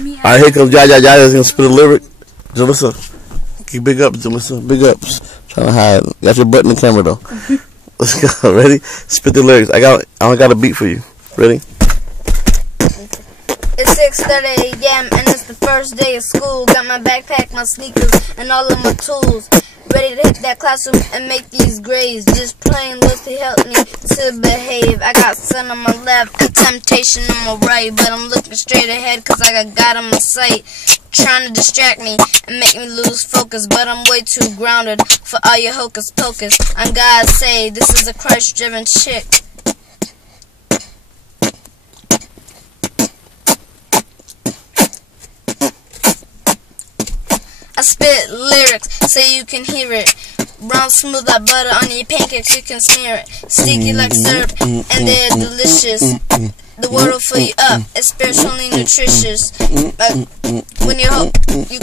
Alright, here comes Jaja. Jaja's gonna spit a lyric. Jalissa, keep big up, Jalissa. Big ups. Trying to hide. Got your butt in the camera though. Let's go. Ready? Spit the lyrics. I only got a beat for you. Ready? It's 6:30 a.m. and it's the first day of school. Got my backpack, my sneakers, and all of my tools. Ready to hit that classroom and make these grades. Just plain look to help me to behave. I got sun on my left and temptation on my right, but I'm looking straight ahead cause I got God on my sight. Trying to distract me and make me lose focus, but I'm way too grounded for all your hocus pocus. I'm God's say this is a Christ-driven chick. I spit lyrics so you can hear it. Brown smooth like butter on your pancakes, you can smear it. Sticky like syrup and they're delicious. The word will fill you up, it's spiritually nutritious. But when you hope, you